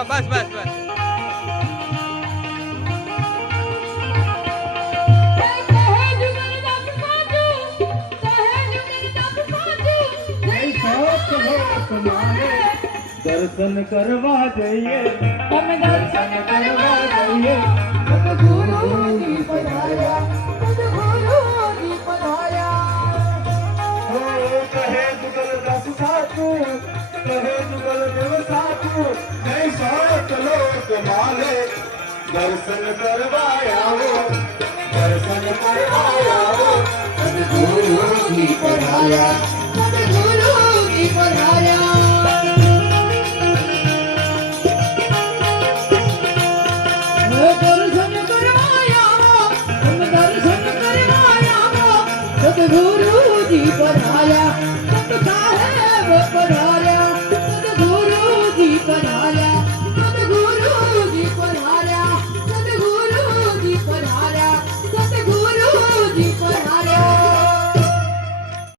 હા બસ બસ બસ દર્શન કરવા જઈએ અમે દર્શન કરવા જઈએ સદગુરુજી પધાર્યા સદગુરુજી પધાર્યા હો કહે જુગલ દાસ સાચું કહે જુગલ દેવ સાચું નહીં સાત લોક માલે દર્શન કરવા આવો દર્શન કરવા આવો સદગુરુજી પધાર્યા સદગુરુજી પધાર્યા સદગુરુજી પધાર્યા